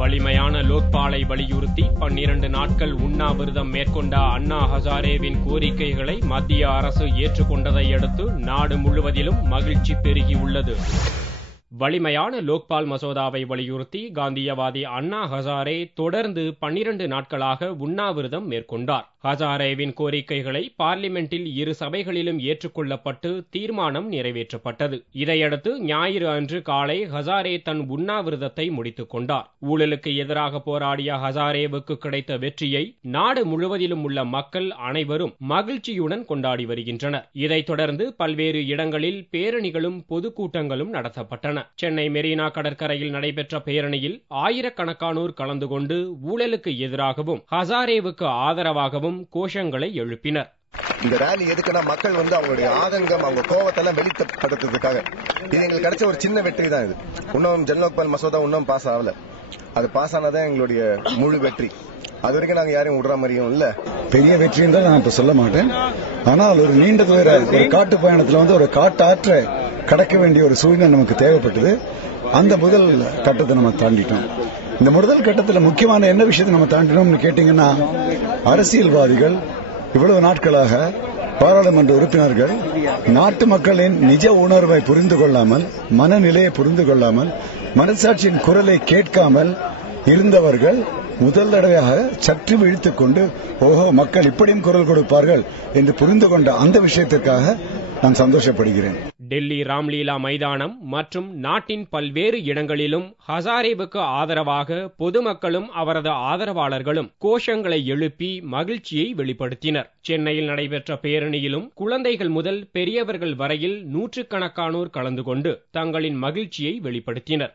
வலிமையான லோக்பாலை வலியுறுத்தி 12 நாட்கள் உண்ணாவிரதம் மேற்கொண்ட அண்ணா ஹசாரேவின் கோரிக்கைகளை மத்திய அரசு ஏற்றுக்கொண்டதை அடுத்து நாடு முழுவதிலும் மகிழ்ச்சி பெருகியுள்ளது. வலிமையான லோக்பால் மசோதாவை வலியுறுத்தி காந்தியவாதி அண்ணா ஹசாரே தொடர்ந்து 12 நாட்களாக உண்ணாவிரதம் மேற்கொண்டார். ஹசாரேவின் கோரிக்கைகளை பார்லிமெண்டில் இரு சபைகளிலும் ஏற்றுக்கொள்ளப்பட்டு தீர்மானம் நிறைவேற்றப்பட்டது. இதையடுத்து ஞாயிறு அன்று காலை ஹசாரே தன் உண்ணாவிரதத்தை முடித்துக் கொண்டார். ஊழலுக்கு எதிராக போராடிய ஹசாரேவுக்கு கிடைத்த வெற்றியை நாடு முழுவதிலும் உள்ள மக்கள் அனைவரும் மகிழ்ச்சியுடன் கொண்டாடி வருகின்றனர். இதைத் தொடர்ந்து பல்வேறு இடங்களில் பேரணிகளும் பொதுக்கூட்டங்களும் நடத்தப்பட்டன. சென்னை மெரினா கடற்கரையில் நடைபெற்ற பேரணியில் ஆயிரக்கணக்கானோர் கலந்து கொண்டு ஊழலுக்கு எதிராகவும் ஹசாரேவுக்கு ஆதரவாகவும் கோஷங்களை எழுப்பினர். இந்த ரேலி எதுக்குன்னா மக்கள் அவங்களுடைய ஆதங்கம், அவங்க கோவத்தெல்லாம் வெளிப்படுத்துறதுக்காக. இது எங்களுக்கு கிடைச்ச ஒரு சின்ன வெற்றி தான். இது இன்னும் ஜன்லோக்பால் மசோதா இன்னும் பாஸ் ஆகல. அது பாஸ் ஆனாதான் எங்களுடைய முழு வெற்றி. அது வரைக்கும் நாங்க யாரையும் விடுற மாதிரியும் இல்ல. பெரிய வெற்றின்னு தான் நான் இப்ப சொல்ல மாட்டேன். ஆனால் ஒரு நீண்ட தூர ஒரு காட்டு பயணத்துல ஒரு காட்டாற்ற கடக்க வேண்டிய ஒரு சூழ்நிலை நமக்கு தேவைப்பட்டது. அந்த முதல் கட்டத்தை நம்ம தாண்டிட்டோம். இந்த முதல் கட்டத்தில் முக்கியமான என்ன விஷயத்தை நம்ம தாண்டினோம்னு கேட்டீங்கன்னா, அரசியல்வாதிகள் இவ்வளவு நாட்களாக பாராளுமன்ற உறுப்பினர்கள் நாட்டு மக்களின் நிஜ உணர்வை புரிந்து கொள்ளாமல், மனநிலையை புரிந்து கொள்ளாமல், மனசாட்சியின் குரலை கேட்காமல் இருந்தவர்கள் முதல் தடவையாக சற்று விழித்துக் கொண்டு, ஓஹோ மக்கள் இப்படியும் குரல் கொடுப்பார்கள் என்று புரிந்து கொண்ட அந்த விஷயத்திற்காக நான் சந்தோஷப்படுகிறேன். டெல்லி ராம்லீலா மைதானம் மற்றும் நாட்டின் பல்வேறு இடங்களிலும் ஹசாரேவுக்கு ஆதரவாக பொதுமக்களும் அவரது ஆதரவாளர்களும் கோஷங்களை எழுப்பி மகிழ்ச்சியை வெளிப்படுத்தினர். சென்னையில் நடைபெற்ற பேரணியிலும் குழந்தைகள் முதல் பெரியவர்கள் வரையில் நூற்றுக்கணக்கானோர் கலந்து கொண்டு தங்களின் மகிழ்ச்சியை வெளிப்படுத்தினர்.